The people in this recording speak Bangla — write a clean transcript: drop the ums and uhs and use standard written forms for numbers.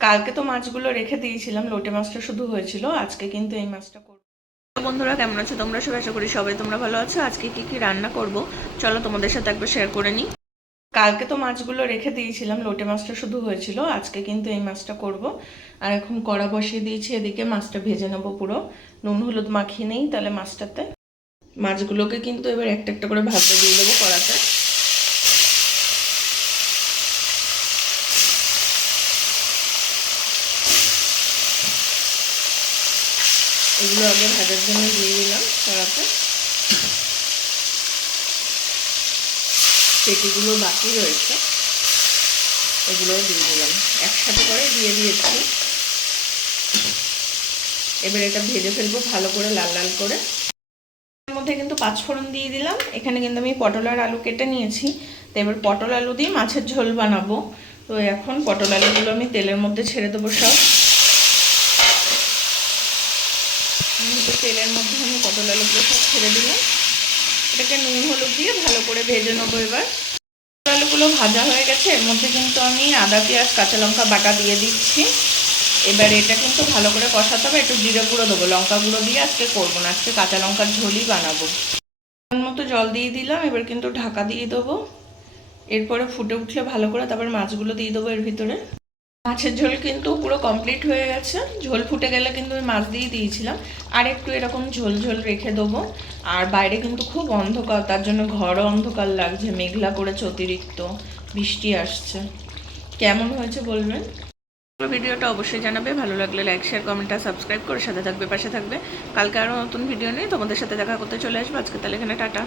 কালকে তো মাছগুলো রেখে দিয়েছিলাম, লোটে মাছটা শুধু হয়েছিল। আজকে কিন্তু এই মাছটা করব। বন্ধুরা, কেমন আছো তোমরা? সবাই আশা করি সবাই তোমরা ভালো আছো। আজকে কি কি রান্না করব চলো তোমাদের সাথে একবার শেয়ার করে নিই। কালকে তো মাছগুলো রেখে দিয়েছিলাম, লোটে মাছটা শুধু হয়েছিল। আজকে কিন্তু এই মাছটা করব। আর এখন কড়া বসিয়ে দিয়েছি, এদিকে মাছটা ভেজে নেবো পুরো। নুন হলুদ মাখিয়ে নেই তাহলে মাছটাতে। মাছগুলোকে কিন্তু এবার একটা একটা করে ভাজতে দিয়ে দেবো কড়াতে। এগুলো আগে ভাজার জন্য দিয়ে দিলাম কড়াতে। পেটিগুলো বাকি রয়েছে, এগুলোও দিয়ে দিলাম, একসাথে করে দিয়ে দিয়েছি। এবার এটা ভেজে ফেলবো ভালো করে, লাল লাল করে। এর মধ্যে কিন্তু পাঁচফোড়ন দিয়ে দিলাম। এখানে কিন্তু আমি পটল আর আলু কেটে নিয়েছি। তো এবার পটল আলু দিয়ে মাছের ঝোল বানাবো। তো এখন পটল আলুগুলো আমি তেলের মধ্যে ছেড়ে দেবো সব। তেলের মধ্যে আমি পটল আলুগুলো সব ছেড়ে দিলাম। এটাকে নুন হলুদ দিয়ে ভালো করে ভেজে নেবো। এবার আলুগুলো ভাজা হয়ে গেছে, এর মধ্যে কিন্তু আমি আদা পেঁয়াজ কাঁচা লঙ্কা বাটা দিয়ে দিচ্ছি। এবার এটা কিন্তু ভালো করে কষাতে হবে। একটু জিরে গুঁড়ো দেবো, লঙ্কা গুঁড়ো দিয়ে আজকে করবো না, আজকে কাঁচা লঙ্কার ঝোলই বানাবো। মতো জল দিয়ে দিলাম, এবার কিন্তু ঢাকা দিয়ে দেবো। এরপরে ফুটে উঠলে ভালো করে তারপর মাছগুলো দিয়ে দেবো এর ভিতরে। মাছের ঝোল কিন্তু পুরো কমপ্লিট হয়ে গেছে। ঝোল ফুটে গেলে কিন্তু আমি মাছ দিয়ে দিয়েছিলাম। আর একটু এরকম ঝোল ঝোল রেখে দেবো। আর বাইরে কিন্তু খুব অন্ধকার, তার জন্য ঘরও অন্ধকার লাগছে, মেঘলা করেছে অতিরিক্ত, বৃষ্টি আসছে। কেমন হয়েছে বলবেন? ভিডিওটা অবশ্যই জানাবে, ভালো লাগলে লাইক শেয়ার কমেন্ট আর সাবস্ক্রাইব করে সাথে থাকবে, পাশে থাকবে। কালকে আরও নতুন ভিডিও নিয়ে তোমাদের সাথে দেখা করতে চলে আসবো। আজকে তাহলে এখানে টাটা।